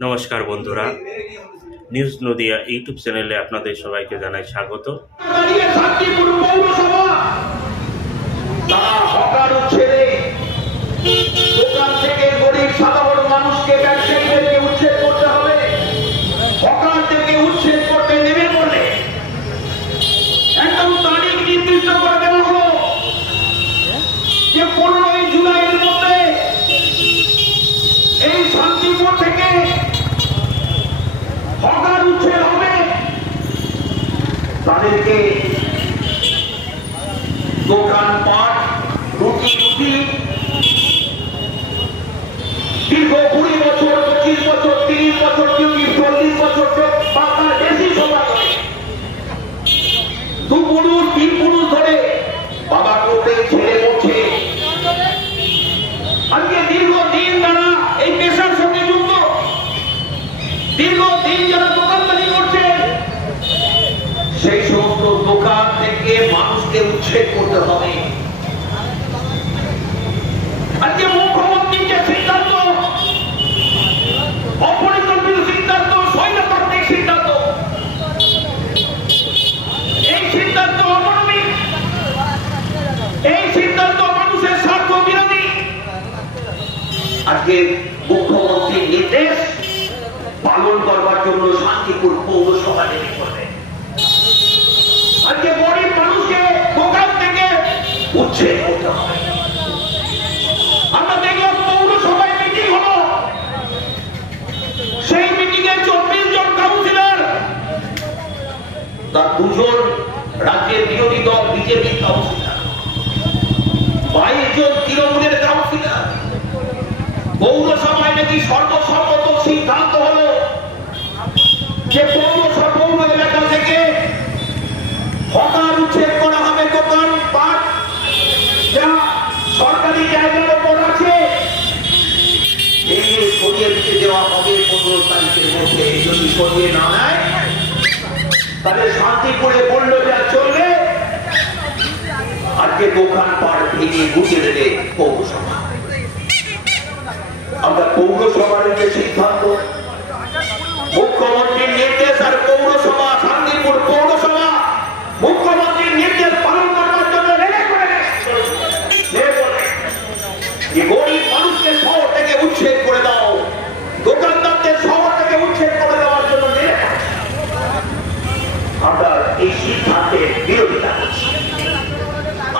নমস্কার বন্ধুরা, news Nadia YouTube চ্যানেলে আপনাদের সবাইকে জানাই স্বাগত। তাদেরকে দোকানপাট রুটি রুটি দীর্ঘ 20 বছর 25 বছর 30 বছর 40 বছর বা তার বেশি সময় ধরে দু পুরুষ 3 পুরুষ ধরে বাবা করতে ছেড়ে পড়ছে। আজকে দীর্ঘদিন যারা এই পেশার সঙ্গে যুক্ত, দীর্ঘদিন যারা দোকানদারি করছে, সেই সমস্ত দোকান থেকে মানুষকে উচ্ছেদ করতে হবে। আজকে মুখ্যমন্ত্রীর যে সিদ্ধান্ত, অপরিকল্পিত সিদ্ধান্ত, স্বৈরতান্ত্রিক সিদ্ধান্ত, এই সিদ্ধান্ত অমানবিক, এই সিদ্ধান্ত মানুষের স্বার্থ বিরোধী। আজকে মুখ্যমন্ত্রীর নির্দেশ পালন করবার জন্য শান্তিপুর পৌরসভা নেমে পড়বে। আজকে গরিব মানুষকে দোকান থেকে উচ্ছেদ করতে হবে। আমরা দেখলাম পৌরসভায় মিটিং হলো, সেই মিটিং এ 24 জন কাউন্সিলর, তার 2 জন রাজ্যের বিরোধী দল বিজেপি কাউন্সিলর, 22 জন তৃণমূলের কাউন্সিলর। পৌরসভায় নাকি সর্বসম্মত সিদ্ধান্ত হলো যে পৌর এলাকা থেকে হকার উচ্ছেদ করা হবে। দোকান পাট যা সরকারি জায়গার উপর আছে ভেঙে সরিয়ে দিতে দেওয়া হবে 15 তারিখের মধ্যে। যদি সরিয়ে না নেয় তাহলে শান্তিপুরে বললো যা চলবে। আজকে দোকান পাট ভেঙে গুটিয়ে দেবে পৌরসভা। আমরা পৌরসভার যে সিদ্ধান্ত, মুখ্যমন্ত্রীর নির্দেশ আর পৌরসভা, শান্তিপুর পৌরসভা মুখ্যমন্ত্রীর নির্দেশ পালন করার জন্য গরিব মানুষকে শহর থেকে উচ্ছেদ করে দাও। দোকানদার